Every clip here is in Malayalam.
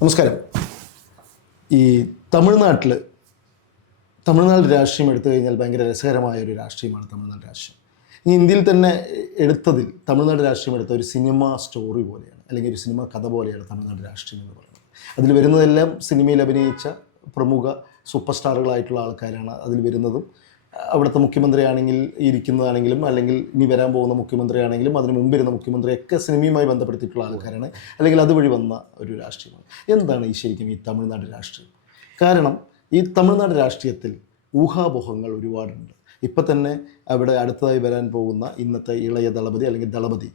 നമസ്കാരം. ഈ തമിഴ്നാട് രാഷ്ട്രീയം എടുത്തു കഴിഞ്ഞാൽ ഭയങ്കര രസകരമായ ഒരു രാഷ്ട്രീയമാണ് തമിഴ്നാട് രാഷ്ട്രീയം. ഈ ഇന്ത്യയിൽ തന്നെ എടുത്തതിൽ തമിഴ്നാട് രാഷ്ട്രീയം എടുത്ത ഒരു സിനിമ സ്റ്റോറി പോലെയാണ്, അല്ലെങ്കിൽ ഒരു സിനിമ കഥ പോലെയാണ് തമിഴ്നാട് രാഷ്ട്രീയം എന്ന് പറയുന്നത്. അതിൽ വരുന്നതെല്ലാം സിനിമയിൽ അഭിനയിച്ച പ്രമുഖ സൂപ്പർ സ്റ്റാറുകളായിട്ടുള്ള ആൾക്കാരാണ് അതിൽ വരുന്നതും. അവിടുത്തെ മുഖ്യമന്ത്രിയാണെങ്കിൽ ഇരിക്കുന്നതാണെങ്കിലും, അല്ലെങ്കിൽ ഇനി വരാൻ പോകുന്ന മുഖ്യമന്ത്രിയാണെങ്കിലും, അതിന് മുമ്പിരുന്ന മുഖ്യമന്ത്രിയൊക്കെ സിനിമയുമായി ബന്ധപ്പെടുത്തിയിട്ടുള്ള ആൾക്കാരാണ്, അല്ലെങ്കിൽ അതുവഴി വന്ന ഒരു രാഷ്ട്രീയമാണ്. എന്താണ് ഈ ശരിക്കും ഈ തമിഴ്നാട് രാഷ്ട്രീയം? കാരണം ഈ തമിഴ്നാട് രാഷ്ട്രീയത്തിൽ ഊഹാപോഹങ്ങൾ ഒരുപാടുണ്ട്. ഇപ്പം തന്നെ അവിടെ അടുത്തതായി വരാൻ പോകുന്ന ഇന്നത്തെ ഇളയ ദളപതി അല്ലെങ്കിൽ ദളപതി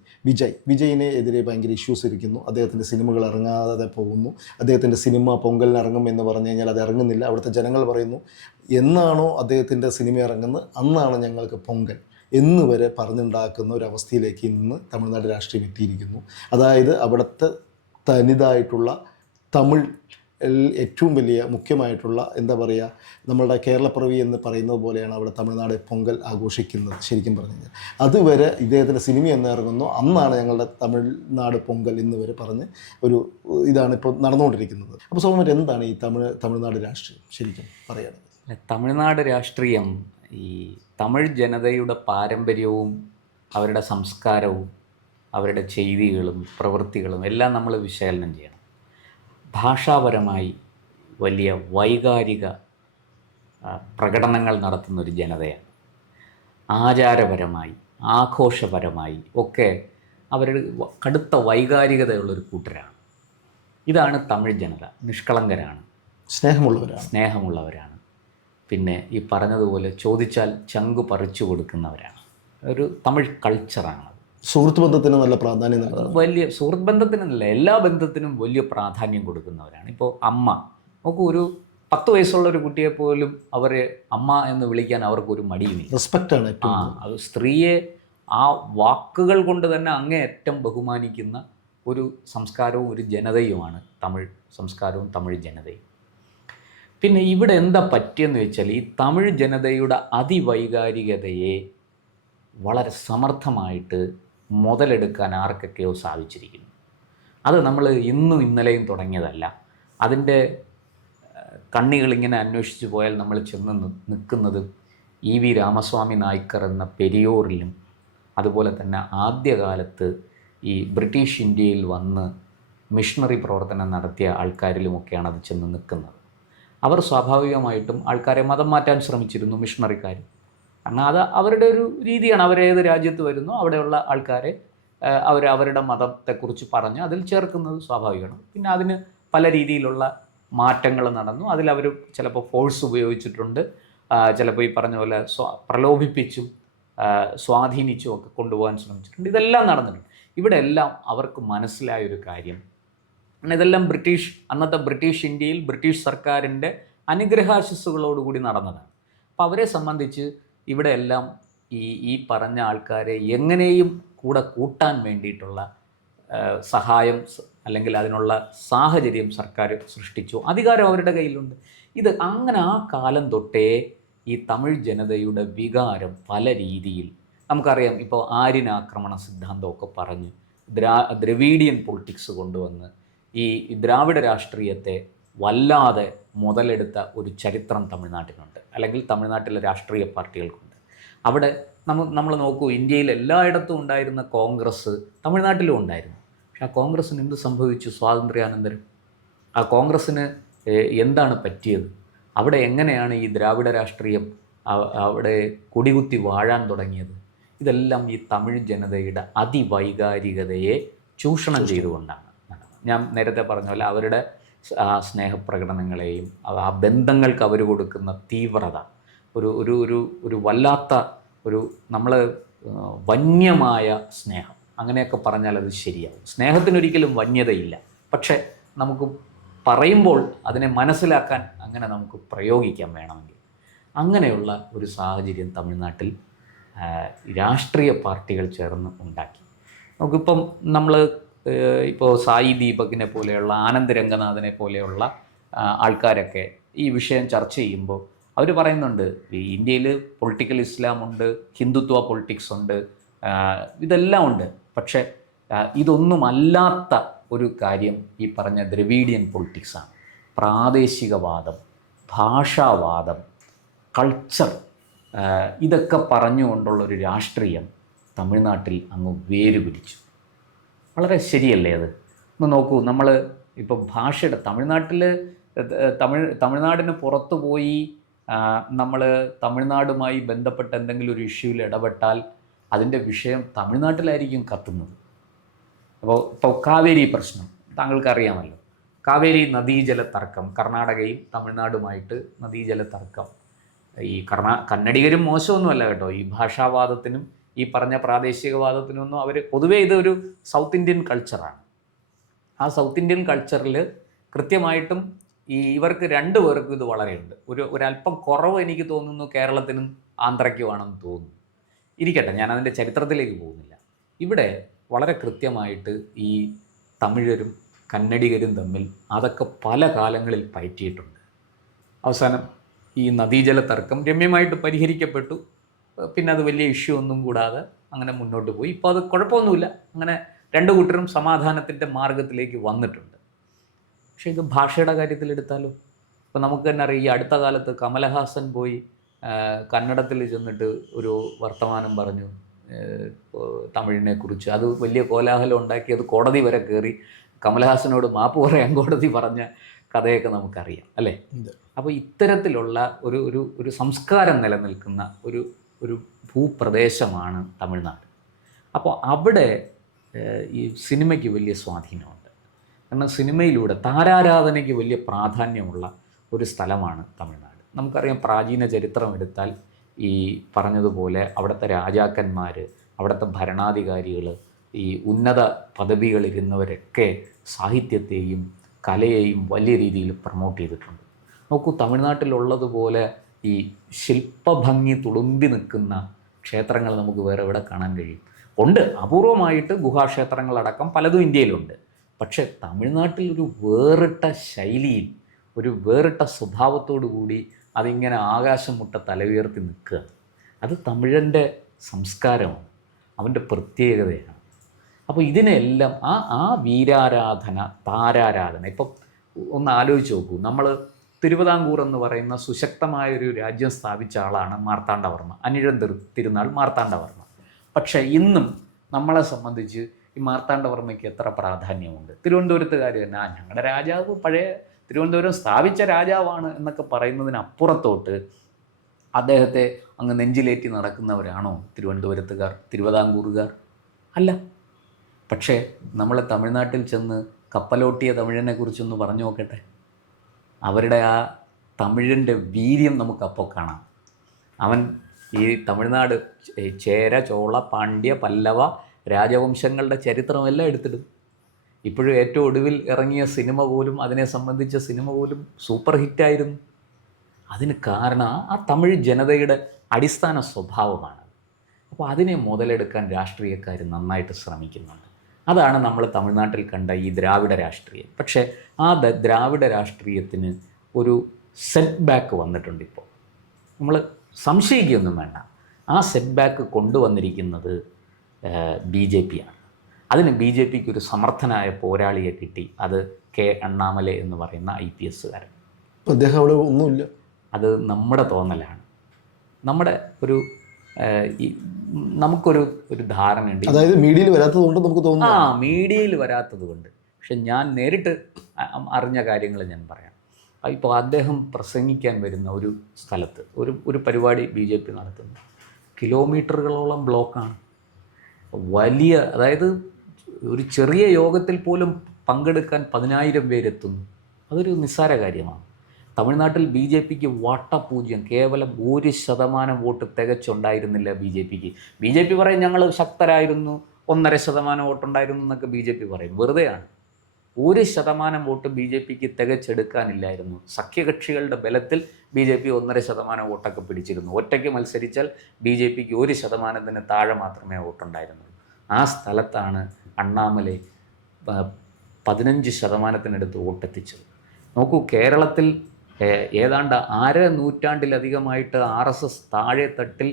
വിജയിനെ എതിരെ ഭയങ്കര ഇഷ്യൂസ് ഇരിക്കുന്നു. അദ്ദേഹത്തിൻ്റെ സിനിമകൾ ഇറങ്ങാതെ പോകുന്നു. അദ്ദേഹത്തിൻ്റെ സിനിമ പൊങ്കലിന് ഇറങ്ങും എന്ന് പറഞ്ഞു കഴിഞ്ഞാൽ അത് ഇറങ്ങുന്നില്ല. അവിടുത്തെ ജനങ്ങൾ പറയുന്നു, എന്നാണോ അദ്ദേഹത്തിൻ്റെ സിനിമ ഇറങ്ങുന്നത് അന്നാണ് ഞങ്ങൾക്ക് പൊങ്കൽ എന്ന് വരെ പറഞ്ഞുണ്ടാക്കുന്ന ഒരവസ്ഥയിലേക്ക് ഇന്ന് തമിഴ്നാട് രാഷ്ട്രീയം എത്തിയിരിക്കുന്നു. അതായത് അവിടുത്തെ തനിതായിട്ടുള്ള തമിഴ് ഏറ്റവും വലിയ മുഖ്യമായിട്ടുള്ള എന്താ പറയുക, നമ്മളുടെ കേരളപ്പിറവി എന്ന് പറയുന്നത് പോലെയാണ് അവിടെ തമിഴ്നാട് പൊങ്കൽ ആഘോഷിക്കുന്നത്. ശരിക്കും പറഞ്ഞു കഴിഞ്ഞാൽ അതുവരെ ഇദ്ദേഹത്തിൻ്റെ സിനിമ എന്ന് ഇറങ്ങുന്നു അന്നാണ് ഞങ്ങളുടെ തമിഴ്നാട് പൊങ്കൽ എന്ന് വരെ പറഞ്ഞ് ഒരു ഇതാണ് ഇപ്പോൾ നടന്നുകൊണ്ടിരിക്കുന്നത്. അപ്പോൾ സ്വാഭാവികമായിട്ട് എന്താണ് ഈ തമിഴ്നാട് രാഷ്ട്രീയം ശരിക്കും പറയുകയാണെങ്കിൽ? തമിഴ്നാട് രാഷ്ട്രീയം ഈ തമിഴ് ജനതയുടെ പാരമ്പര്യവും അവരുടെ സംസ്കാരവും അവരുടെ ചെയ്തികളും പ്രവൃത്തികളും എല്ലാം നമ്മൾ വിശകലനം ചെയ്യണം. ഭാഷാപരമായി വലിയ വൈകാരിക പ്രകടനങ്ങൾ നടത്തുന്നൊരു ജനതയാണ്. ആചാരപരമായി ആഘോഷപരമായി ഒക്കെ അവരുടെ കടുത്ത വൈകാരികതയുള്ളൊരു കൂട്ടരാണ്. ഇതാണ് തമിഴ് ജനത. നിഷ്കളങ്കരാണ്, സ്നേഹമുള്ളവരാണ്. പിന്നെ ഈ പറഞ്ഞതുപോലെ ചോദിച്ചാൽ ചങ്കു പറിച്ചു കൊടുക്കുന്നവരാണ്. ഒരു തമിഴ് കൾച്ചറാണ്. സുഹൃത്ത് ബന്ധത്തിന് നല്ല പ്രാധാന്യം, വലിയ സുഹൃത്ത് ബന്ധത്തിനല്ല, എല്ലാ ബന്ധത്തിനും വലിയ പ്രാധാന്യം കൊടുക്കുന്നവരാണ്. ഇപ്പോൾ അമ്മ നോക്കൂ, ഒരു 10 വയസ്സുള്ള ഒരു കുട്ടിയെ പോലും അവരെ അമ്മ എന്ന് വിളിക്കാൻ അവർക്കൊരു മടിയുമില്ല. റെസ്പെക്റ്റാണ്. അത് സ്ത്രീയെ ആ വാക്കുകൾ കൊണ്ട് തന്നെ അങ്ങേയറ്റം ബഹുമാനിക്കുന്ന ഒരു സംസ്കാരവും ഒരു ജനതയുമാണ് തമിഴ് സംസ്കാരവും തമിഴ് ജനതയും. പിന്നെ ഇവിടെ എന്താ പറ്റിയെന്ന് വെച്ചാൽ ഈ തമിഴ് ജനതയുടെ അതിവൈകാരികതയെ വളരെ സമർത്ഥമായിട്ട് മുതലെടുക്കാൻ ആർക്കൊക്കെയോ സാധിച്ചിരിക്കുന്നു. അത് നമ്മൾ ഇന്നും ഇന്നലെയും തുടങ്ങിയതല്ല. അതിൻ്റെ കണ്ണികളിങ്ങനെ അന്വേഷിച്ച് പോയാൽ നമ്മൾ ചെന്ന് നിൽക്കുന്നത് EV രാമസ്വാമി നായ്ക്കർ എന്ന പെരിയോറിലും, അതുപോലെ തന്നെ ആദ്യകാലത്ത് ഈ ബ്രിട്ടീഷ് ഇന്ത്യയിൽ വന്ന് മിഷണറി പ്രവർത്തനം നടത്തിയ ആൾക്കാരിലുമൊക്കെയാണ് അത് ചെന്ന് നിൽക്കുന്നത്. അവർ സ്വാഭാവികമായിട്ടും ആൾക്കാരെ മതം മാറ്റാൻ ശ്രമിച്ചിരുന്നു, മിഷണറിക്കാർ. കാരണം അത് അവരുടെ ഒരു രീതിയാണ്. അവരേത് രാജ്യത്ത് വരുന്നു അവിടെയുള്ള ആൾക്കാരെ അവരുടെ മതത്തെക്കുറിച്ച് പറഞ്ഞ് അതിൽ ചേർക്കുന്നത് സ്വാഭാവികമാണ്. പിന്നെ അതിന് പല രീതിയിലുള്ള മാറ്റങ്ങൾ നടന്നു. അതിലവർ ചിലപ്പോൾ ഫോഴ്സ് ഉപയോഗിച്ചിട്ടുണ്ട്, ചിലപ്പോൾ ഈ പറഞ്ഞ പോലെ പ്രലോഭിപ്പിച്ചും സ്വാധീനിച്ചും ഒക്കെ കൊണ്ടുപോകാൻ ശ്രമിച്ചിട്ടുണ്ട്. ഇതെല്ലാം നടന്നിട്ടുണ്ട്. ഇവിടെ എല്ലാം അവർക്ക് മനസ്സിലായൊരു കാര്യം, ഇതെല്ലാം അന്നത്തെ ബ്രിട്ടീഷ് ഇന്ത്യയിൽ ബ്രിട്ടീഷ് സർക്കാരിൻ്റെ അനുഗ്രഹാശിസ്സുകളോടുകൂടി നടന്നതാണ്. അപ്പോൾ അവരെ സംബന്ധിച്ച് ഇവിടെ എല്ലാം ഈ പറഞ്ഞ ആൾക്കാരെ എങ്ങനെയും കൂടെ കൂട്ടാൻ വേണ്ടിയിട്ടുള്ള സഹായം അല്ലെങ്കിൽ അതിനുള്ള സാഹചര്യം സർക്കാർ സൃഷ്ടിച്ചു. അധികാരം അവരുടെ കയ്യിലുണ്ട്. ഇത് അങ്ങനെ ആ കാലം തൊട്ടേ ഈ തമിഴ് ജനതയുടെ വികാരം പല രീതിയിൽ നമുക്കറിയാം. ഇപ്പോൾ ആര്യനാക്രമണ സിദ്ധാന്തമൊക്കെ പറഞ്ഞ് ദ്രവീഡിയൻ പൊളിറ്റിക്സ് കൊണ്ടുവന്ന് ഈ ദ്രാവിഡ രാഷ്ട്രീയത്തെ വല്ലാതെ മുതലെടുത്ത ഒരു ചരിത്രം തമിഴ്നാട്ടിനുണ്ട്, അല്ലെങ്കിൽ തമിഴ്നാട്ടിലെ രാഷ്ട്രീയ പാർട്ടികൾക്കുണ്ട്. അവിടെ നമ്മൾ നോക്കൂ, ഇന്ത്യയിൽ എല്ലായിടത്തും ഉണ്ടായിരുന്ന കോൺഗ്രസ് തമിഴ്നാട്ടിലും ഉണ്ടായിരുന്നു. പക്ഷെ ആ കോൺഗ്രസ്സിന് എന്ത് സംഭവിച്ചു? സ്വാതന്ത്ര്യാനന്തരം ആ കോൺഗ്രസ്സിന് എന്താണ് പറ്റിയത്? അവിടെ എങ്ങനെയാണ് ഈ ദ്രാവിഡ രാഷ്ട്രീയം അവിടെ കൊടികുത്തി വാഴാൻ തുടങ്ങിയത്? ഇതെല്ലാം ഈ തമിഴ് ജനതയുടെ അതിവൈകാരികതയെ ചൂഷണം ചെയ്തുകൊണ്ടാണ്. ഞാൻ നേരത്തെ പറഞ്ഞ പോലെ അവരുടെ ആ സ്നേഹപ്രകടനങ്ങളെയും ആ ബന്ധങ്ങൾക്ക് അവർ കൊടുക്കുന്ന തീവ്രത, ഒരു വല്ലാത്ത നമ്മൾ വന്യമായ സ്നേഹം, അങ്ങനെയൊക്കെ പറഞ്ഞാൽ അത് ശരിയാവും. സ്നേഹത്തിനൊരിക്കലും വന്യതയില്ല, പക്ഷേ നമുക്ക് പറയുമ്പോൾ അതിനെ മനസ്സിലാക്കാൻ അങ്ങനെ നമുക്ക് പ്രയോഗിക്കാൻ വേണമെങ്കിൽ. അങ്ങനെയുള്ള ഒരു സാഹചര്യം തമിഴ്നാട്ടിൽ രാഷ്ട്രീയ പാർട്ടികൾ ചേർന്ന് ഉണ്ടാക്കി. നമുക്കിപ്പം ഇപ്പോൾ സായി ദീപകിനെ പോലെയുള്ള, ആനന്ദ് രംഗനാഥനെ പോലെയുള്ള ആൾക്കാരൊക്കെ ഈ വിഷയം ചർച്ച ചെയ്യുമ്പോൾ അവർ പറയുന്നുണ്ട്, ഈ ഇന്ത്യയിൽ പൊളിറ്റിക്കൽ ഇസ്ലാമുണ്ട്, ഹിന്ദുത്വ പൊളിറ്റിക്സ് ഉണ്ട്, ഇതെല്ലാം ഉണ്ട്. പക്ഷേ ഇതൊന്നുമല്ലാത്ത ഒരു കാര്യം ഈ പറഞ്ഞ ദ്രവീഡിയൻ പൊളിറ്റിക്സാണ്. പ്രാദേശികവാദം, ഭാഷാവാദം, കൾച്ചർ, ഇതൊക്കെ പറഞ്ഞുകൊണ്ടുള്ളൊരു രാഷ്ട്രീയം തമിഴ്നാട്ടിൽ അങ്ങ് വേരുപിടിച്ചു. വളരെ ശരിയല്ലേ അത്? ഒന്ന് നോക്കൂ, നമ്മൾ ഇപ്പോൾ ഭാഷയുടെ തമിഴ്നാടിന് പുറത്തു പോയി നമ്മൾ തമിഴ്നാടുമായി ബന്ധപ്പെട്ട എന്തെങ്കിലും ഒരു ഇഷ്യൂവിൽ ഇടപെട്ടാൽ അതിൻ്റെ വിഷയം തമിഴ്നാട്ടിലായിരിക്കും കത്തുന്നത്. ഇപ്പോൾ കാവേരി പ്രശ്നം താങ്കൾക്കറിയാമല്ലോ. കാവേരി നദീജല തർക്കം, കർണാടകയും തമിഴ്നാടുമായിട്ട് നദീജല തർക്കം. ഈ കന്നഡികരും മോശമൊന്നുമല്ല കേട്ടോ, ഈ ഭാഷാവാദത്തിനും ഈ പറഞ്ഞ പ്രാദേശികവാദത്തിനൊന്നും അവർ പൊതുവേ ഇതൊരു സൗത്ത് ഇന്ത്യൻ കൾച്ചറാണ്. ആ സൗത്ത് ഇന്ത്യൻ കൾച്ചറിൽ കൃത്യമായിട്ടും ഇവർക്ക് രണ്ടു പേർക്കും ഇത് വളരെയുണ്ട്. ഒരല്പം കുറവ് എനിക്ക് തോന്നുന്നു കേരളത്തിനും ആന്ധ്രയ്ക്കുമാണെന്ന് തോന്നുന്നു. ഇരിക്കട്ടെ, ഞാൻ അതിൻ്റെ ചരിത്രത്തിലേക്ക് പോകുന്നില്ല. ഇവിടെ വളരെ കൃത്യമായിട്ട് ഈ തമിഴരും കന്നഡികരും തമ്മിൽ അതൊക്കെ പല കാലങ്ങളിൽ പയറ്റിയിട്ടുണ്ട്. അവസാനം ഈ നദീജല തർക്കം രമ്യമായിട്ട് പരിഹരിക്കപ്പെട്ടു. പിന്നെ അത് വലിയ ഇഷ്യൂ ഒന്നും കൂടാതെ അങ്ങനെ മുന്നോട്ട് പോയി. ഇപ്പോൾ അത് കുഴപ്പമൊന്നുമില്ല. അങ്ങനെ രണ്ടു കൂട്ടരും സമാധാനത്തിൻ്റെ മാർഗത്തിലേക്ക് വന്നിട്ടുണ്ട്. പക്ഷേ ഇത് ഭാഷയുടെ കാര്യത്തിലെടുത്താലോ, ഇപ്പോൾ നമുക്ക് തന്നെ അറിയാം, ഈ അടുത്ത കാലത്ത് കമലഹാസൻ പോയി കന്നഡത്തിൽ ചെന്നിട്ട് ഒരു വർത്തമാനം പറഞ്ഞു തമിഴിനെക്കുറിച്ച്. അത് വലിയ കോലാഹലം ഉണ്ടാക്കി, അത് കോടതി വരെ കയറി. കമലഹാസനോട് മാപ്പ് പറയാൻ കോടതി പറഞ്ഞ കഥയൊക്കെ നമുക്കറിയാം അല്ലേ? അപ്പോൾ ഇത്തരത്തിലുള്ള ഒരു സംസ്കാരം നിലനിൽക്കുന്ന ഒരു ഭൂപ്രദേശമാണ് തമിഴ്നാട്. അപ്പോൾ അവിടെ ഈ സിനിമയ്ക്ക് വലിയ സ്വാധീനമുണ്ട്. കാരണം സിനിമയിലൂടെ താരാരാധനയ്ക്ക് വലിയ പ്രാധാന്യമുള്ള ഒരു സ്ഥലമാണ് തമിഴ്നാട്. നമുക്കറിയാം, പ്രാചീന ചരിത്രം എടുത്താൽ ഈ പറഞ്ഞതുപോലെ അവിടുത്തെ രാജാക്കന്മാർ, അവിടുത്തെ ഭരണാധികാരികൾ, ഈ ഉന്നത പദവികളിരുന്നവരൊക്കെ സാഹിത്യത്തെയും കലയെയും വലിയ രീതിയിൽ പ്രൊമോട്ട് ചെയ്തിട്ടുണ്ട്. നോക്കൂ, തമിഴ്നാട്ടിലുള്ളതുപോലെ ഈ ശില്പഭംഗി തുളുമ്പി നിൽക്കുന്ന ക്ഷേത്രങ്ങൾ നമുക്ക് വേറെ എവിടെ കാണാൻ കഴിയും? ഉണ്ട്, അപൂർവമായിട്ട് ഗുഹാക്ഷേത്രങ്ങളടക്കം പലതും ഇന്ത്യയിലുണ്ട്. പക്ഷേ തമിഴ്നാട്ടിൽ ഒരു വേറിട്ട ശൈലിയിൽ, ഒരു വേറിട്ട സ്വഭാവത്തോടു കൂടി അതിങ്ങനെ ആകാശം മുട്ട തല ഉയർത്തി നിൽക്കുക. അത് തമിഴൻ്റെ സംസ്കാരമാണ്, അവൻ്റെ പ്രത്യേകതയാണ്. അപ്പോൾ ഇതിനെല്ലാം ആ വീരാരാധന, താരാരാധന, ഇപ്പം ഒന്ന് ആലോചിച്ച് നോക്കൂ. നമ്മൾ തിരുവിതാംകൂർ എന്ന് പറയുന്ന സുശക്തമായൊരു രാജ്യം സ്ഥാപിച്ച ആളാണ് മാർത്താണ്ഡവർമ്മ, അനിഴം തിരുനാൾ മാർത്താണ്ഡവർമ്മ. പക്ഷേ ഇന്നും നമ്മളെ സംബന്ധിച്ച് ഈ മാർത്താണ്ഡവർമ്മയ്ക്ക് എത്ര പ്രാധാന്യമുണ്ട്? തിരുവനന്തപുരത്തുകാർ തന്നെ ഞങ്ങളുടെ രാജാവ് പഴയ തിരുവനന്തപുരം സ്ഥാപിച്ച രാജാവാണ് എന്നൊക്കെ പറയുന്നതിനപ്പുറത്തോട്ട് അദ്ദേഹത്തെ അങ്ങ് നെഞ്ചിലേറ്റി നടക്കുന്നവരാണോ തിരുവനന്തപുരത്തുകാർ, തിരുവിതാംകൂറുകാർ? അല്ല. പക്ഷേ നമ്മൾ തമിഴ്നാട്ടിൽ ചെന്ന് കപ്പലോട്ടിയ തമിഴനെ കുറിച്ചൊന്ന് പറഞ്ഞു നോക്കട്ടെ. അവരുടെ ആ തമിഴിൻ്റെ വീര്യം നമുക്കപ്പോൾ കാണാം. അവൻ ഈ തമിഴ്നാട് ചേര, ചോള, പാണ്ഡ്യ, പല്ലവ രാജവംശങ്ങളുടെ ചരിത്രമെല്ലാം എടുത്തിടും. ഇപ്പോഴും ഏറ്റവും ഒടുവിൽ ഇറങ്ങിയ സിനിമ പോലും, അതിനെ സംബന്ധിച്ച സിനിമ പോലും സൂപ്പർ ഹിറ്റായിരുന്നു. അതിന് കാരണം ആ തമിഴ് ജനതയുടെ അടിസ്ഥാന സ്വഭാവമാണ്. അപ്പോൾ അതിനെ മുതലെടുക്കാൻ രാഷ്ട്രീയക്കാർ നന്നായിട്ട് ശ്രമിക്കുന്നുണ്ട്. അതാണ് നമ്മൾ തമിഴ്നാട്ടിൽ കണ്ട ഈ ദ്രാവിഡ രാഷ്ട്രീയം. പക്ഷേ ആ ദ്രാവിഡ രാഷ്ട്രീയത്തിന് ഒരു സെറ്റ് ബാക്ക് വന്നിട്ടുണ്ട്. ഇപ്പോൾ നമ്മൾ സംശയിക്കുകയൊന്നും വേണ്ട, ആ സെറ്റ് ബാക്ക് കൊണ്ടുവന്നിരിക്കുന്നത് BJP ആണ്. അതിന് BJPക്ക് ഒരു സമർത്ഥനായ പോരാളിയെ കിട്ടി. അത് കെ അണ്ണാമലൈ എന്ന് പറയുന്ന IPSകാരൻ. അദ്ദേഹം അവിടെ ഒന്നുമില്ല. അത് നമ്മുടെ തോന്നലാണ്. നമ്മുടെ നമുക്കൊരു ധാരണയുണ്ട്, അതായത് മീഡിയയിൽ വരാത്തതുകൊണ്ട് നമുക്ക് തോന്നുന്നു. മീഡിയയിൽ വരാത്തത് കൊണ്ട്. പക്ഷെ ഞാൻ നേരിട്ട് അറിഞ്ഞ കാര്യങ്ങൾ ഞാൻ പറയാം. ഇപ്പോൾ അദ്ദേഹം പ്രസംഗിക്കാൻ വരുന്ന ഒരു സ്ഥലത്ത് ഒരു പരിപാടി BJP നടത്തുന്നു. കിലോമീറ്ററുകളോളം ബ്ലോക്കാണ്. വലിയ, അതായത് ഒരു ചെറിയ യോഗത്തിൽ പോലും പങ്കെടുക്കാൻ 10,000 പേരെത്തുന്നു. അതൊരു നിസ്സാര കാര്യമാണ്. തമിഴ്നാട്ടിൽ BJPക്ക് വട്ടപൂജ്യം, കേവലം 1% വോട്ട് തികച്ചുണ്ടായിരുന്നില്ല BJPക്ക്. BJP പറയും ഞങ്ങൾ ശക്തരായിരുന്നു, 1.5% വോട്ടുണ്ടായിരുന്നു എന്നൊക്കെ BJP പറയും. വെറുതെയാണ്. 1% വോട്ട് BJPക്ക് തികച്ചെടുക്കാനില്ലായിരുന്നു. സഖ്യകക്ഷികളുടെ ബലത്തിൽ BJP 1.5% വോട്ടൊക്കെ പിടിച്ചിരുന്നു. ഒറ്റയ്ക്ക് മത്സരിച്ചാൽ BJPക്ക് 1%-ന് താഴെ മാത്രമേ വോട്ടുണ്ടായിരുന്നുള്ളൂ. ആ സ്ഥലത്താണ് അണ്ണാമലൈ 15%-നടുത്ത് വോട്ടെത്തിച്ചത്. നോക്കൂ, കേരളത്തിൽ ഏതാണ്ട് 1/2 നൂറ്റാണ്ടിലധികമായിട്ട് RSS താഴെ തട്ടിൽ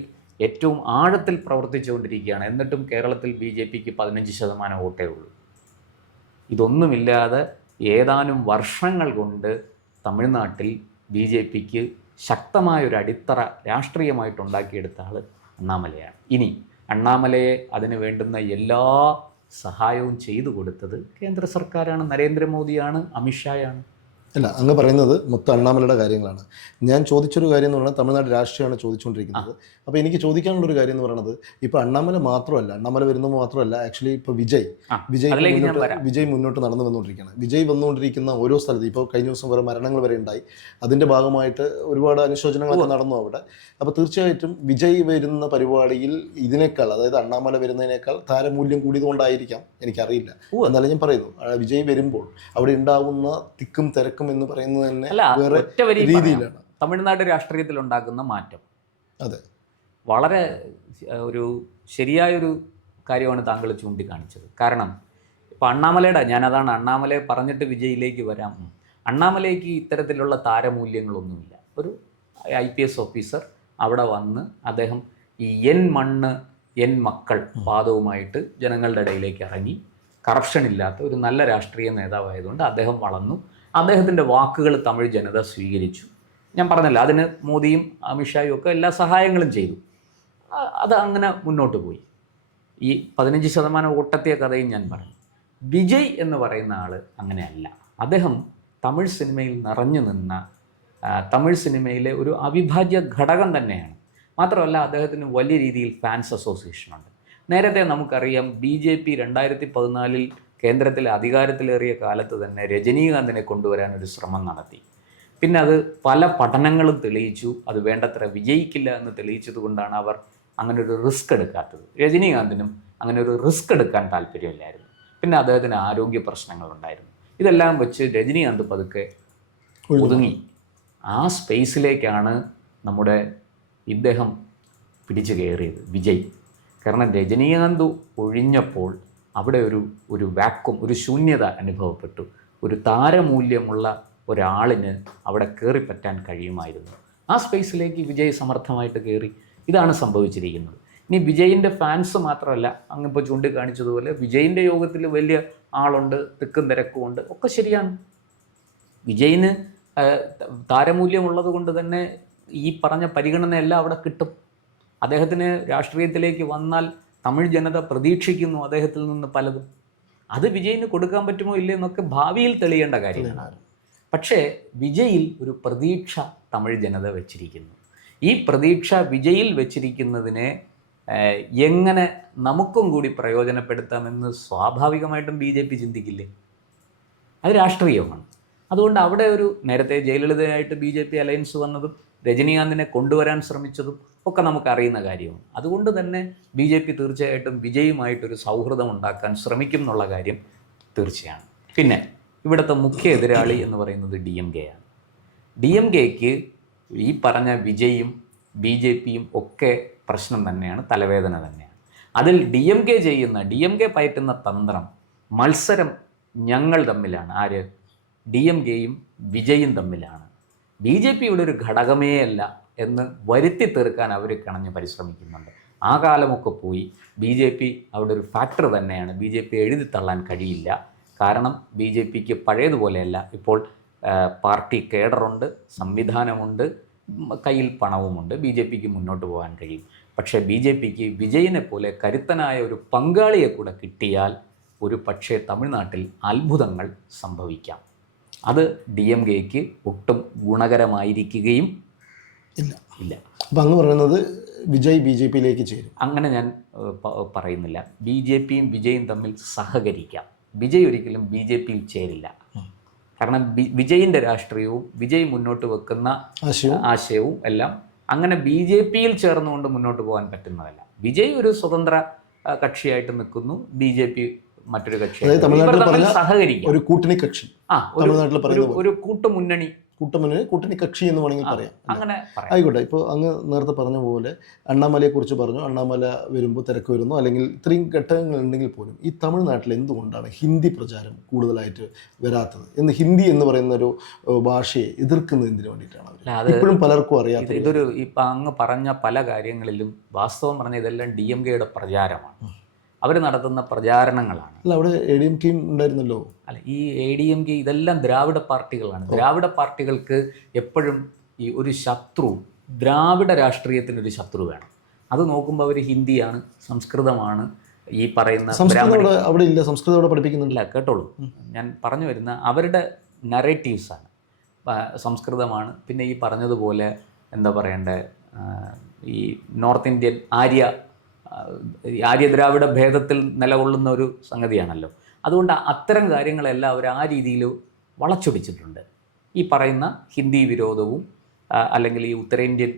ഏറ്റവും ആഴത്തിൽ പ്രവർത്തിച്ചുകൊണ്ടിരിക്കുകയാണ്. എന്നിട്ടും കേരളത്തിൽ BJPക്ക് 15% വോട്ടേ ഉള്ളൂ. ഇതൊന്നുമില്ലാതെ ഏതാനും വർഷങ്ങൾ കൊണ്ട് തമിഴ്നാട്ടിൽ ബി ജെ പിക്ക് ശക്തമായൊരു അടിത്തറ രാഷ്ട്രീയമായിട്ട് ഉണ്ടാക്കിയെടുത്ത ആൾ അണ്ണാമലയാണ്. ഇനി അണ്ണാമലയെ അതിന് വേണ്ടുന്ന എല്ലാ സഹായവും ചെയ്തു കൊടുത്തത് കേന്ദ്ര സർക്കാരാണ്, നരേന്ദ്രമോദിയാണ്, അമിത്ഷായാണ്. അല്ല, അങ്ങ് പറയുന്നത് മൊത്തം അണ്ണാമലയുടെ കാര്യങ്ങളാണ്. ഞാൻ ചോദിച്ചൊരു കാര്യം എന്ന് പറഞ്ഞാൽ തമിഴ്നാട് രാഷ്ട്രീയമാണ് ചോദിച്ചുകൊണ്ടിരിക്കുന്നത്. അപ്പോൾ എനിക്ക് ചോദിക്കാനുള്ളൊരു കാര്യം എന്ന് പറയുന്നത്, ഇപ്പോൾ അണ്ണാമല മാത്രമല്ല, അണ്ണാമല വരുന്നത് മാത്രമല്ല, ആക്ച്വലി ഇപ്പോൾ വിജയ് മുന്നോട്ട് നടന്നു വന്നുകൊണ്ടിരിക്കുകയാണ്. വിജയ് വന്നുകൊണ്ടിരിക്കുന്ന ഓരോ സ്ഥലത്തും ഇപ്പോൾ കഴിഞ്ഞ ദിവസം വരെ മരണങ്ങൾ വരെ ഉണ്ടായി. അതിൻ്റെ ഭാഗമായിട്ട് ഒരുപാട് അനുശോചനങ്ങളൊക്കെ നടന്നു അവിടെ. അപ്പോൾ തീർച്ചയായിട്ടും വിജയ് വരുന്ന പരിപാടിയിൽ ഇതിനേക്കാൾ, അതായത് അണ്ണാമല വരുന്നതിനേക്കാൾ താരമൂല്യം കൂടിയതുകൊണ്ടായിരിക്കാം, എനിക്കറിയില്ല. എന്നാലും ഞാൻ പറയുന്നു, വിജയ് വരുമ്പോൾ അവിടെ ഉണ്ടാകുന്ന തിക്കും തിരക്കും എന്ന് പറയുന്നത് തന്നെ വേറെ രീതിയിലാണ് തമിഴ്നാട് രാഷ്ട്രീയത്തിൽ ഉണ്ടാക്കുന്ന മാറ്റം. അതെ, വളരെ ഒരു ശരിയായൊരു കാര്യമാണ് താങ്കൾ ചൂണ്ടിക്കാണിച്ചത്. കാരണം ഇപ്പം അണ്ണാമലയുടെ, ഞാനതാണ് അണ്ണാമലയെ പറഞ്ഞിട്ട് വിജയിലേക്ക് വരാം. അണ്ണാമലയ്ക്ക് ഇത്തരത്തിലുള്ള താരമൂല്യങ്ങളൊന്നുമില്ല. ഒരു IPS ഓഫീസർ അവിടെ വന്ന് അദ്ദേഹം ഈ എൻ മണ്ണ് എൻ മക്കൾ വാദവുമായിട്ട് ജനങ്ങളുടെ ഇടയിലേക്ക് ഇറങ്ങി, കറപ്ഷൻ ഇല്ലാത്ത ഒരു നല്ല രാഷ്ട്രീയ നേതാവായതുകൊണ്ട് അദ്ദേഹം വളർന്നു. അദ്ദേഹത്തിൻ്റെ വാക്കുകൾ തമിഴ് ജനത സ്വീകരിച്ചു. ഞാൻ പറഞ്ഞല്ലോ, അതിന് മോദിയും അമിത്ഷായും ഒക്കെ എല്ലാ സഹായങ്ങളും ചെയ്തു. അത് അങ്ങനെ മുന്നോട്ട് പോയി. ഈ 15% വോട്ടെത്തിയ കഥയും ഞാൻ പറഞ്ഞു. വിജയ് എന്ന് പറയുന്ന ആൾ അങ്ങനെയല്ല. അദ്ദേഹം തമിഴ് സിനിമയിൽ നിറഞ്ഞു നിന്ന, തമിഴ് സിനിമയിലെ ഒരു അവിഭാജ്യ ഘടകം തന്നെയാണ്. മാത്രമല്ല, അദ്ദേഹത്തിന് വലിയ രീതിയിൽ ഫാൻസ് അസോസിയേഷനുണ്ട്. നേരത്തെ നമുക്കറിയാം, BJP 2014 കേന്ദ്രത്തിൽ അധികാരത്തിലേറിയ കാലത്ത് തന്നെ രജനീകാന്തിനെ കൊണ്ടുവരാൻ ഒരു ശ്രമം നടത്തി. പിന്നെ അത് പല പഠനങ്ങളും തെളിയിച്ചു അത് വേണ്ടത്ര വിജയിക്കില്ല എന്ന് തെളിയിച്ചത് കൊണ്ടാണ് അവർ അങ്ങനെ ഒരു റിസ്ക് എടുക്കാത്തത്. രജനീകാന്തിനും അങ്ങനെ ഒരു റിസ്ക് എടുക്കാൻ താല്പര്യമില്ലായിരുന്നു. പിന്നെ അദ്ദേഹത്തിന് ആരോഗ്യ പ്രശ്നങ്ങളുണ്ടായിരുന്നു. ഇതെല്ലാം വെച്ച് രജനീകാന്ത് പതുക്കെ ഒതുങ്ങി. ആ സ്പേസിലേക്കാണ് നമ്മുടെ ഇദ്ദേഹം പിടിച്ചു കയറിയത്, വിജയ്. കാരണം രജനീകാന്ത് ഒഴിഞ്ഞപ്പോൾ അവിടെ ഒരു വാക്വം, ഒരു ശൂന്യത അനുഭവപ്പെട്ടു. ഒരു താരമൂല്യമുള്ള ഒരാളിന് അവിടെ കയറിപ്പറ്റാൻ കഴിയുമായിരുന്നു. ആ സ്പേസിലേക്ക് വിജയ് സമർത്ഥമായിട്ട് കയറി. ഇതാണ് സംഭവിച്ചിരിക്കുന്നത്. ഇനി വിജയിൻ്റെ ഫാൻസ് മാത്രമല്ല, അങ്ങിപ്പോൾ ചൂണ്ടിക്കാണിച്ചതുപോലെ വിജയിൻ്റെ യോഗത്തിൽ വലിയ ആളുണ്ട്, തിക്കും തിരക്കും ഉണ്ട്, ഒക്കെ ശരിയാണ്. വിജയിന് താരമൂല്യമുള്ളത് കൊണ്ട് തന്നെ ഈ പറഞ്ഞ പരിഗണനയെല്ലാം അവിടെ കിട്ടും. അദ്ദേഹത്തിന് രാഷ്ട്രീയത്തിലേക്ക് വന്നാൽ തമിഴ് ജനത പ്രതീക്ഷിക്കുന്നു അദ്ദേഹത്തിൽ നിന്ന് പലതും. അത് വിജയിന് കൊടുക്കാൻ പറ്റുമോ ഇല്ലേ എന്നൊക്കെ ഭാവിയിൽ തെളിയേണ്ട കാര്യങ്ങളാണ്. പക്ഷേ വിജയിൽ ഒരു പ്രതീക്ഷ തമിഴ് ജനത വെച്ചിരിക്കുന്നു. ഈ പ്രതീക്ഷ വിജയിൽ വെച്ചിരിക്കുന്നതിനെ എങ്ങനെ നമുക്കും കൂടി പ്രയോജനപ്പെടുത്താമെന്ന് സ്വാഭാവികമായിട്ടും BJP ചിന്തിക്കില്ലേ? അത് രാഷ്ട്രീയമാണ്. അതുകൊണ്ട് അവിടെ ഒരു നേരത്തെ ജയലളിതയായിട്ട് BJP അലയൻസ് വന്നതും രജനീകാന്തിനെ കൊണ്ടുവരാൻ ശ്രമിച്ചതും ഒക്കെ നമുക്കറിയുന്ന കാര്യമാണ്. അതുകൊണ്ട് തന്നെ BJP തീർച്ചയായിട്ടും വിജയുമായിട്ടൊരു സൗഹൃദം ഉണ്ടാക്കാൻ ശ്രമിക്കും എന്നുള്ള കാര്യം തീർച്ചയാണ്. പിന്നെ ഇവിടുത്തെ മുഖ്യ എതിരാളി എന്ന് പറയുന്നത് DMK ആണ്. DMKക്ക് ഈ പറഞ്ഞ വിജയും BJPയും ഒക്കെ പ്രശ്നം തന്നെയാണ്, തലവേദന തന്നെയാണ്. അതിൽ DMK പയറ്റുന്ന തന്ത്രം, മത്സരം ഞങ്ങൾ തമ്മിലാണ്. ആര്? DMKയും വിജയും തമ്മിലാണ്. BJP ഇവിടെ ഒരു ഘടകമേ അല്ല എന്ന് വരുത്തി തീർക്കാൻ അവർ കിണഞ്ഞ് പരിശ്രമിക്കുന്നുണ്ട്. ആ കാലമൊക്കെ പോയി. BJP അവിടെ ഒരു ഫാക്ടർ തന്നെയാണ്. BJP എഴുതി തള്ളാൻ കഴിയില്ല. കാരണം BJPക്ക് പഴയതുപോലെയല്ല. ഇപ്പോൾ പാർട്ടി കേഡറുണ്ട്, സംവിധാനമുണ്ട്, കയ്യിൽ പണവുമുണ്ട്. BJPക്ക് മുന്നോട്ട് പോകാൻ കഴിയും. പക്ഷേ BJPക്ക് വിജയനെ പോലെ കരുത്തനായ ഒരു പങ്കാളിയെ കൂടെ കിട്ടിയാൽ ഒരു പക്ഷേ തമിഴ്നാട്ടിൽ അത്ഭുതങ്ങൾ സംഭവിക്കാം. അത് DMKക്ക് ഒട്ടും ഗുണകരമായിരിക്കുകയും ഇല്ല. അപ്പം അങ്ങ് പറയുന്നത് വിജയ് BJPയിലേക്ക് ചേരും? അങ്ങനെ ഞാൻ പറയുന്നില്ല. BJPയും വിജയും തമ്മിൽ സഹകരിക്കാം. വിജയ് ഒരിക്കലും BJPയിൽ ചേരില്ല. കാരണം വിജയിൻ്റെ രാഷ്ട്രീയവും വിജയ് മുന്നോട്ട് വെക്കുന്ന ആശയവും എല്ലാം അങ്ങനെ BJPയിൽ ചേർന്നുകൊണ്ട് മുന്നോട്ട് പോകാൻ പറ്റുന്നതല്ല. വിജയ് ഒരു സ്വതന്ത്ര കക്ഷിയായിട്ട് നിൽക്കുന്നു, BJP മറ്റൊരു കക്ഷിയായിട്ട് സഹകരിക്കും. ഒരു കൂട്ടണി കക്ഷി, ഒരു കൂട്ടുമുന്നണി കൂട്ടണി കക്ഷി എന്ന് വേണമെങ്കിൽ പറയാം. അങ്ങനെ ആയിക്കോട്ടെ. ഇപ്പോൾ അങ്ങ് നേരത്തെ പറഞ്ഞ പോലെ അണ്ണാമലയെക്കുറിച്ച് പറഞ്ഞു. അണ്ണാമല വരുമ്പോൾ തിരക്ക് വരുന്നു, അല്ലെങ്കിൽ ഇത്രയും ഘട്ടങ്ങൾ ഉണ്ടെങ്കിൽ പോലും ഈ തമിഴ്നാട്ടിൽ എന്തുകൊണ്ടാണ് ഹിന്ദി പ്രചാരം കൂടുതലായിട്ട് വരാത്തത്? ഹിന്ദി എന്ന് പറയുന്ന ഒരു ഭാഷയെ എതിർക്കുന്നത് എന്തിനു വേണ്ടിയിട്ടാണ്? ഇപ്പോഴും പലർക്കും അറിയാത്ത ഇതൊരു ഇപ്പം അങ്ങ് പറഞ്ഞ പല കാര്യങ്ങളിലും വാസ്തവം പറഞ്ഞ ഇതെല്ലാം DMKയുടെ പ്രചാരമാണ്. അവർ നടത്തുന്ന പ്രചാരണങ്ങളാണ്. അല്ല, അവിടെ ADMK ഉണ്ടായിരുന്നല്ലോ. അല്ല, ഈ ADMK ഇതെല്ലാം ദ്രാവിഡ പാർട്ടികളാണ്. ദ്രാവിഡ പാർട്ടികൾക്ക് എപ്പോഴും ഈ ഒരു ശത്രു, ദ്രാവിഡ രാഷ്ട്രീയത്തിനൊരു ശത്രു വേണം. അത് നോക്കുമ്പോൾ അവർ ഹിന്ദിയാണ്, സംസ്കൃതമാണ്, ഈ പറയുന്ന അവിടെ ഇല്ല, സംസ്കൃതം അവിടെ പഠിപ്പിക്കുന്നില്ല. കേട്ടോളൂ, ഞാൻ പറഞ്ഞു വരുന്ന അവരുടെ നറേറ്റീവ്സാണ്. സംസ്കൃതമാണ്. പിന്നെ ഈ പറഞ്ഞതുപോലെ എന്താ പറയണ്ടേ, ഈ നോർത്ത് ഇന്ത്യൻ ആര്യദ്രാവിഡ ഭേദത്തിൽ നിലകൊള്ളുന്ന ഒരു സംഗതിയാണല്ലോ. അതുകൊണ്ട് അത്തരം കാര്യങ്ങളെല്ലാം അവർ ആ രീതിയിൽ വളച്ചൊടിച്ചിട്ടുണ്ട്. ഈ പറയുന്ന ഹിന്ദി വിരോധവും അല്ലെങ്കിൽ ഈ ഉത്തരേന്ത്യൻ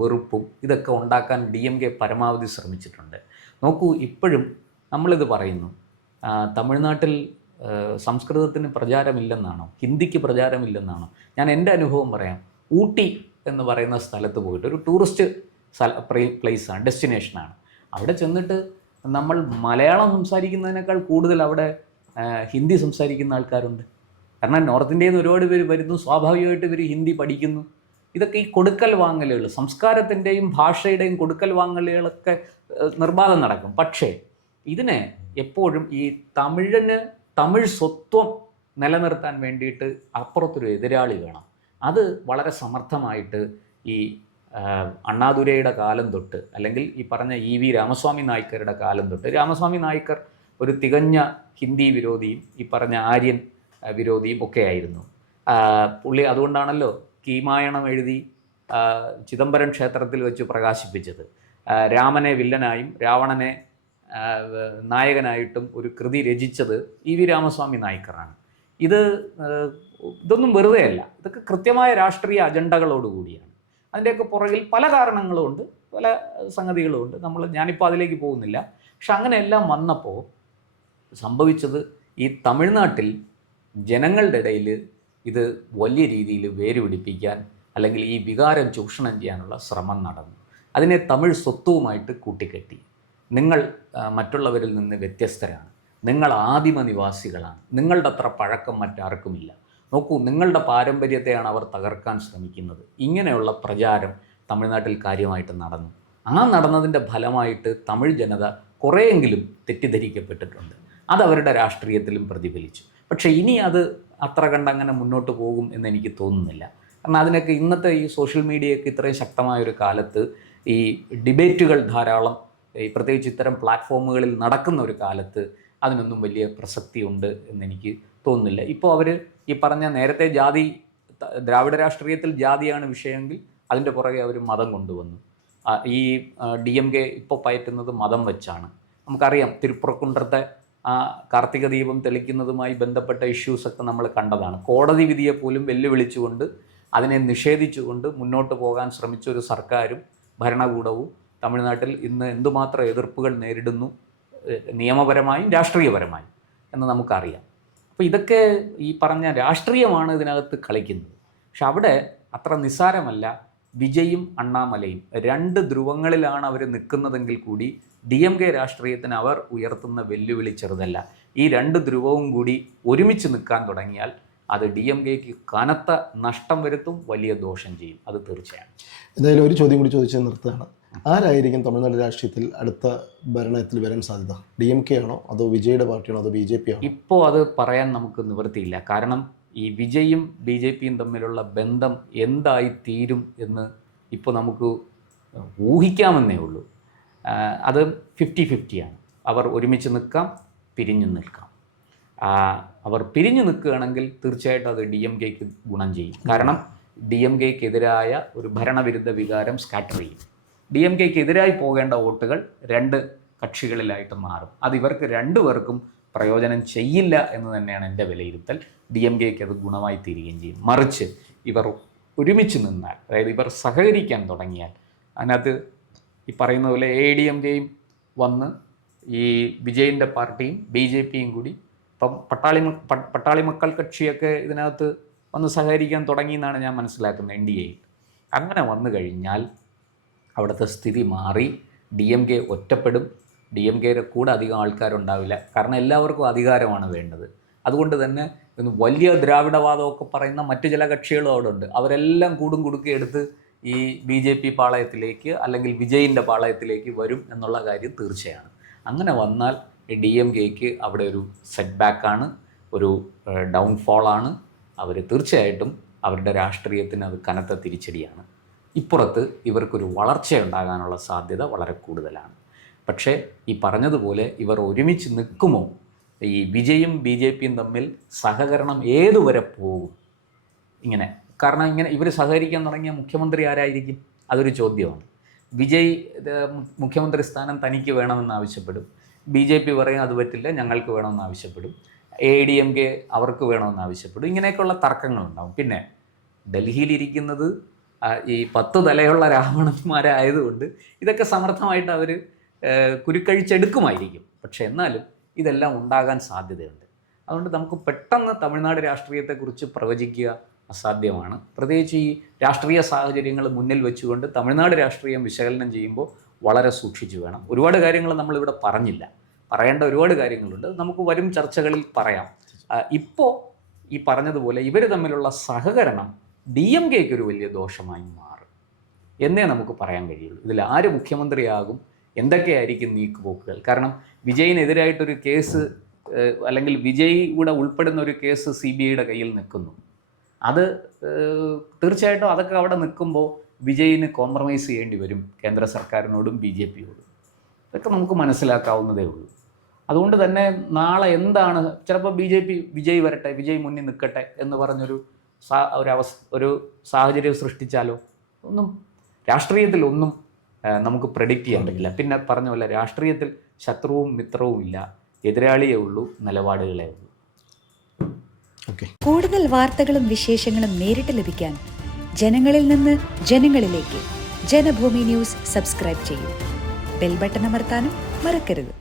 വെറുപ്പും ഇതൊക്കെ ഉണ്ടാക്കാൻ DMK പരമാവധി ശ്രമിച്ചിട്ടുണ്ട്. നോക്കൂ, ഇപ്പോഴും നമ്മളിത് പറയുന്നു, തമിഴ്നാട്ടിൽ സംസ്കൃതത്തിന് പ്രചാരമില്ലെന്നാണോ, ഹിന്ദിക്ക് പ്രചാരമില്ലെന്നാണോ? ഞാൻ എൻ്റെ അനുഭവം പറയാം. ഊട്ടി എന്ന് പറയുന്ന സ്ഥലത്ത് പോയിട്ട്, ഒരു ടൂറിസ്റ്റ് പ്ലേസാണ്, ഡെസ്റ്റിനേഷനാണ്. അവിടെ ചെന്നിട്ട് നമ്മൾ മലയാളം സംസാരിക്കുന്നതിനേക്കാൾ കൂടുതൽ അവിടെ ഹിന്ദി സംസാരിക്കുന്ന ആൾക്കാരുണ്ട്. കാരണം നോർത്ത് ഇന്ത്യയിൽ നിന്ന് ഒരുപാട് പേര് വരുന്നു, സ്വാഭാവികമായിട്ട് ഇവർ ഹിന്ദി പഠിക്കുന്നു. ഇതൊക്കെ ഈ കൊടുക്കൽ വാങ്ങലുകൾ, സംസ്കാരത്തിൻ്റെയും ഭാഷയുടെയും കൊടുക്കൽ വാങ്ങലുകളൊക്കെ നിർബാധം നടക്കും. പക്ഷേ ഇതിനെ എപ്പോഴും ഈ തമിഴ് സ്വത്വം നിലനിർത്താൻ വേണ്ടിയിട്ട് അപ്പുറത്തൊരു എതിരാളി വേണം. അത് വളരെ സമർത്ഥമായിട്ട് ഈ അണ്ണാദുരൈയുടെ കാലം തൊട്ട്, അല്ലെങ്കിൽ ഈ പറഞ്ഞ EV രാമസ്വാമി നായ്ക്കരുടെ കാലം തൊട്ട്, രാമസ്വാമി നായ്ക്കർ ഒരു തികഞ്ഞ ഹിന്ദി വിരോധിയും ഈ പറഞ്ഞ ആര്യൻ വിരോധിയും ഒക്കെ ആയിരുന്നു. പുള്ളി അതുകൊണ്ടാണല്ലോ കീമായണം എഴുതി ചിദംബരം ക്ഷേത്രത്തിൽ വെച്ച് പ്രകാശിപ്പിച്ചത്. രാമനെ വില്ലനായും രാവണനെ നായകനായിട്ടും ഒരു കൃതി രചിച്ചത് EV രാമസ്വാമി നായ്ക്കറാണ്. ഇതൊന്നും വെറുതെ അല്ല, ഇതൊക്കെ കൃത്യമായ രാഷ്ട്രീയ അജണ്ടകളോടുകൂടിയാണ്. അതിൻ്റെയൊക്കെ പുറകിൽ പല കാരണങ്ങളുമുണ്ട്, പല സംഗതികളുമുണ്ട്. ഞാനിപ്പോൾ അതിലേക്ക് പോകുന്നില്ല. പക്ഷെ അങ്ങനെയെല്ലാം വന്നപ്പോൾ സംഭവിച്ചത്, ഈ തമിഴ്നാട്ടിൽ ജനങ്ങളുടെ ഇടയിൽ ഇത് വലിയ രീതിയിൽ വേരുപിടിപ്പിക്കാൻ, അല്ലെങ്കിൽ ഈ വികാരം ചൂഷണം ചെയ്യാനുള്ള ശ്രമം നടന്നു. അതിനെ തമിഴ് സ്വത്വവുമായിട്ട് കൂട്ടിക്കെട്ടി. നിങ്ങൾ മറ്റുള്ളവരിൽ നിന്ന് വ്യത്യസ്തരാണ്, നിങ്ങൾ ആദിമ നിവാസികളാണ്, നിങ്ങളുടെ അത്ര പഴക്കം മറ്റാർക്കുമില്ല, നോക്കൂ നിങ്ങളുടെ പാരമ്പര്യത്തെയാണ് അവർ തകർക്കാൻ ശ്രമിക്കുന്നത്. ഇങ്ങനെയുള്ള പ്രചാരം തമിഴ്നാട്ടിൽ കാര്യമായിട്ട് നടന്നു. നടന്നതിൻ്റെ ഫലമായിട്ട് തമിഴ് ജനത കുറേയെങ്കിലും തെറ്റിദ്ധരിക്കപ്പെട്ടിട്ടുണ്ട്. അതവരുടെ രാഷ്ട്രീയത്തിലും പ്രതിഫലിച്ചു. പക്ഷേ ഇനി അത് അത്ര കണ്ടങ്ങനെ മുന്നോട്ട് പോകും എന്നെനിക്ക് തോന്നുന്നില്ല. കാരണം അതിനൊക്കെ ഇന്നത്തെ ഈ സോഷ്യൽ മീഡിയയൊക്കെ ഇത്രയും ശക്തമായൊരു കാലത്ത്, ഈ ഡിബേറ്റുകൾ ധാരാളം പ്രത്യേകിച്ച് ഇത്തരം പ്ലാറ്റ്ഫോമുകളിൽ നടക്കുന്ന ഒരു കാലത്ത് അതിനൊന്നും വലിയ പ്രസക്തി ഉണ്ട് എന്നെനിക്ക് തോന്നുന്നില്ല. ഇപ്പോൾ അവർ ഈ പറഞ്ഞ നേരത്തെ ദ്രാവിഡ രാഷ്ട്രീയത്തിൽ ജാതിയാണ് വിഷയമെങ്കിൽ അതിൻ്റെ പുറകെ അവർ മതം കൊണ്ടുവന്നു. ഈ DMK ഇപ്പോൾ പയറ്റുന്നത് മതം വെച്ചാണ്. നമുക്കറിയാം, തിരുപ്പുറക്കുണ്ടത്തെ കാർത്തിക ദീപം തെളിക്കുന്നതുമായി ബന്ധപ്പെട്ട ഇഷ്യൂസൊക്കെ നമ്മൾ കണ്ടതാണ്. കോടതി വിധിയെ പോലും വെല്ലുവിളിച്ചുകൊണ്ട്, അതിനെ നിഷേധിച്ചുകൊണ്ട് മുന്നോട്ട് പോകാൻ ശ്രമിച്ച ഒരു സർക്കാരും ഭരണകൂടവും തമിഴ്നാട്ടിൽ ഇന്ന് എന്തുമാത്രം എതിർപ്പുകൾ നേരിടുന്നു, നിയമപരമായും രാഷ്ട്രീയപരമായും എന്ന് നമുക്കറിയാം. അപ്പോൾ ഇതൊക്കെ ഈ പറഞ്ഞ രാഷ്ട്രീയമാണ് ഇതിനകത്ത് കളിക്കുന്നത്. പക്ഷെ അവിടെ അത്ര നിസ്സാരമല്ല. വിജയും അണ്ണാമലയും രണ്ട് ധ്രുവങ്ങളിലാണ് അവർ നിൽക്കുന്നതെങ്കിൽ കൂടി DMK രാഷ്ട്രീയത്തിന് അവർ ഉയർത്തുന്ന വെല്ലുവിളി ചെറുതല്ല. ഈ രണ്ട് ധ്രുവവും കൂടി ഒരുമിച്ച് നിൽക്കാൻ തുടങ്ങിയാൽ അത് DMKക്ക് കനത്ത നഷ്ടം വരുത്തും, വലിയ ദോഷം ചെയ്യും. അത് തീർച്ചയാണ്. എന്തായാലും ഒരു ചോദ്യം കൂടി ചോദിച്ച് നിർത്തുകയാണ്. ആരായിരിക്കും തമിഴ്നാട് രാഷ്ട്രീയത്തിൽ അടുത്ത ഭരണത്തിൽ വരാൻ സാധ്യത? DMK ആണോ, അതോ വിജയുടെ പാർട്ടിയാണോ, അതോ BJP ആണോ? ഇപ്പോൾ അത് പറയാൻ നമുക്ക് നിവൃത്തിയില്ല. കാരണം ഈ വിജയും BJPയും തമ്മിലുള്ള ബന്ധം എന്തായി തീരും എന്ന് ഇപ്പോൾ നമുക്ക് ഊഹിക്കാമെന്നേ ഉള്ളൂ. അത് 50-50ആണ്. അവർ ഒരുമിച്ച് നിൽക്കാം, പിരിഞ്ഞു നിൽക്കാം. അവർ പിരിഞ്ഞു നിൽക്കുകയാണെങ്കിൽ തീർച്ചയായിട്ടും അത് DMKക്ക് ഗുണം ചെയ്യും. കാരണം DMKക്കെതിരായ ഒരു ഭരണവിരുദ്ധ വികാരം സ്കാറ്റർ ചെയ്യും. DMKക്കെതിരായി പോകേണ്ട വോട്ടുകൾ രണ്ട് കക്ഷികളിലായിട്ട് മാറും. അത് ഇവർക്ക് രണ്ടുപേർക്കും പ്രയോജനം ചെയ്യില്ല എന്ന് തന്നെയാണ് എൻ്റെ വിലയിരുത്തൽ. DMKക്ക് അത് ഗുണമായി തീരുകയും ചെയ്യും. മറിച്ച് ഇവർ ഒരുമിച്ച് നിന്നാൽ, അതായത് ഇവർ സഹകരിക്കാൻ തുടങ്ങിയാൽ, അതിനകത്ത് ഈ പറയുന്ന പോലെ ADMKയും വന്ന് ഈ വിജയിൻ്റെ പാർട്ടിയും BJPയും കൂടി, ഇപ്പം പട്ടാളി മക്കൾ കക്ഷിയൊക്കെ ഇതിനകത്ത് വന്ന് സഹകരിക്കാൻ തുടങ്ങി എന്നാണ് ഞാൻ മനസ്സിലാക്കുന്നത് NDAയിൽ. അങ്ങനെ വന്നു കഴിഞ്ഞാൽ അവിടുത്തെ സ്ഥിതി മാറി DMK ഒറ്റപ്പെടും. DMKയുടെ കൂടെ അധികം ആൾക്കാരുണ്ടാവില്ല. കാരണം എല്ലാവർക്കും അധികാരമാണ് വേണ്ടത്. അതുകൊണ്ട് തന്നെ വലിയ ദ്രാവിഡവാദമൊക്കെ പറയുന്ന മറ്റു ചില കക്ഷികളും അവിടെ ഉണ്ട്. അവരെല്ലാം കൂടും കുടുക്കിയെടുത്ത് ഈ BJP പാളയത്തിലേക്ക് അല്ലെങ്കിൽ വിജയിൻ്റെ പാളയത്തിലേക്ക് വരും എന്നുള്ള കാര്യം തീർച്ചയാണ്. അങ്ങനെ വന്നാൽ DMKക്ക് അവിടെ ഒരു സെറ്റ് ബാക്കാണ്, ഒരു ഡൗൺഫോളാണ്. അവർ തീർച്ചയായിട്ടും അവരുടെ രാഷ്ട്രീയത്തിന് അത് കനത്ത തിരിച്ചടിയാണ്. ഇപ്പുറത്ത് ഇവർക്കൊരു വളർച്ചയുണ്ടാകാനുള്ള സാധ്യത വളരെ കൂടുതലാണ്. പക്ഷേ ഈ പറഞ്ഞതുപോലെ ഇവർ ഒരുമിച്ച് നിൽക്കുമോ? ഈ വിജയും BJPയും തമ്മിൽ സഹകരണം ഏതുവരെ പോകും? ഇങ്ങനെ കാരണം ഇങ്ങനെ ഇവർ സഹകരിക്കാൻ തുടങ്ങിയ മുഖ്യമന്ത്രി ആരായിരിക്കും? അതൊരു ചോദ്യമാണ്. വിജയ് മുഖ്യമന്ത്രി സ്ഥാനം തനിക്ക് വേണമെന്ന് ആവശ്യപ്പെടും. BJP പറയും അത് പറ്റില്ല, ഞങ്ങൾക്ക് വേണമെന്ന് ആവശ്യപ്പെടും. ADMK അവർക്ക് വേണമെന്ന് ആവശ്യപ്പെടും. ഇങ്ങനെയൊക്കെയുള്ള തർക്കങ്ങളുണ്ടാവും. പിന്നെ ഡൽഹിയിലിരിക്കുന്നത് ഈ 10 തലയുള്ള രാവണന്മാരായതുകൊണ്ട് ഇതൊക്കെ സമർത്ഥമായിട്ട് അവർ കുരുക്കഴിച്ചെടുക്കുമായിരിക്കും. പക്ഷെ എന്നാലും ഇതെല്ലാം ഉണ്ടാകാൻ സാധ്യതയുണ്ട്. അതുകൊണ്ട് നമുക്ക് പെട്ടെന്ന് തമിഴ്നാട് രാഷ്ട്രീയത്തെക്കുറിച്ച് പ്രവചിക്കുക അസാധ്യമാണ്. പ്രത്യേകിച്ച് ഈ രാഷ്ട്രീയ സാഹചര്യങ്ങൾ മുന്നിൽ വെച്ചുകൊണ്ട് തമിഴ്നാട് രാഷ്ട്രീയം വിശകലനം ചെയ്യുമ്പോൾ വളരെ സൂക്ഷിച്ചു വേണം. ഒരുപാട് കാര്യങ്ങൾ നമ്മളിവിടെ പറഞ്ഞില്ല, പറയേണ്ട ഒരുപാട് കാര്യങ്ങളുണ്ട്, നമുക്ക് വരും ചർച്ചകളിൽ പറയാം. ഇപ്പോൾ ഈ പറഞ്ഞതുപോലെ ഇവർ തമ്മിലുള്ള സഹകരണം DMKക്ക് ഒരു വലിയ ദോഷമായി മാറും എന്നേ നമുക്ക് പറയാൻ കഴിയുള്ളൂ. ഇതിൽ ആര് മുഖ്യമന്ത്രിയാകും, എന്തൊക്കെയായിരിക്കും നീക്കുപോക്കുകൾ? കാരണം വിജയിനെതിരായിട്ടൊരു കേസ് അല്ലെങ്കിൽ വിജയ് കൂടെ ഉൾപ്പെടുന്ന ഒരു കേസ് CBIയുടെ കയ്യിൽ നിൽക്കുന്നു. അത് തീർച്ചയായിട്ടും അതൊക്കെ അവിടെ നിൽക്കുമ്പോൾ വിജയിന് കോംപ്രമൈസ് ചെയ്യേണ്ടി വരും കേന്ദ്ര സർക്കാരിനോടും BJPയോടും. ഇതൊക്കെ നമുക്ക് മനസ്സിലാക്കാവുന്നതേ ഉള്ളൂ. അതുകൊണ്ട് തന്നെ നാളെ എന്താണ്, ചിലപ്പോൾ വിജയ് വരട്ടെ, വിജയ് മുന്നിൽ നിൽക്കട്ടെ എന്ന് പറഞ്ഞൊരു ഒരു സാഹചര്യം സൃഷ്ടിച്ചാലോ? ഒന്നും രാഷ്ട്രീയത്തിൽ ഒന്നും നമുക്ക് പ്രെഡിക്റ്റ് ചെയ്യാൻ പറ്റില്ല. പിന്നെ പറഞ്ഞ പോലെ രാഷ്ട്രീയത്തിൽ ശത്രുവും മിത്രവും ഇല്ല, എതിരാളിയേ ഉള്ളൂ, നിലപാടുകളേ ഉള്ളൂ. കൂടുതൽ വാർത്തകളും വിശേഷങ്ങളും നേരിട്ട് ലഭിക്കാൻ ജനങ്ങളിൽ നിന്ന് ജനങ്ങളിലേക്ക് ജനഭൂമി ന്യൂസ് സബ്സ്ക്രൈബ് ചെയ്യൂ. ബെൽ ബട്ടൺ അമർത്താനും മറക്കരുത്.